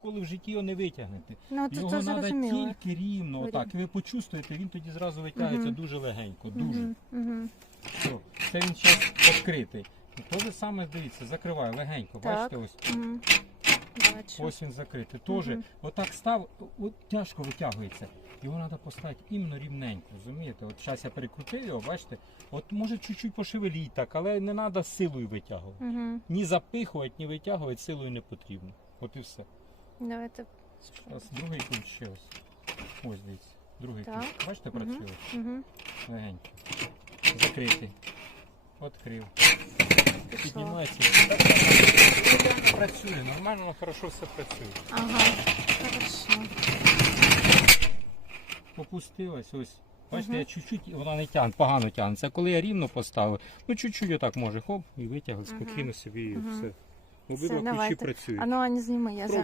Коли в житті його не витягнете. Ну, це, Його це треба зрозуміло. тільки рівно, Рівно. отак. І ви почувствуєте, він тоді зразу витягується Мгм. дуже легенько, дуже. Угу, угу. Все. Це він зараз відкритий. І те же саме, дивіться, закриває легенько. Так. Бачите, ось. Угу. Бачу. Ось він закритий. Теж Мгм. отак став, от тяжко витягується. Його треба поставити іменно рівненько, розумієте? От зараз я перекрутив його, бачите? От може чуть-чуть пошевеліть так, але не треба силою витягувати. Угу. Ні запихувати, ні витягувати силою не потрібно. От і все. Давайте. Зараз другий ключ ще ось. Ось дивіться. Другий Так. ключ. Бачите, працює? Угу. Легенько. Закритий. Відкрив. Пішло. Піднімається. Працює, нормально, хорошо все працює. Ага. Хорошо. Опустилась, ось. Бачите, я чуть-чуть, вона не тягне, погано тягнеться. Коли я рівно поставив, ну чуть-чуть отак може, хоп, і витягли спокійно собі і все. Все, Обидва ключі давайте. працюють. А ну, а не зніми, я зараз.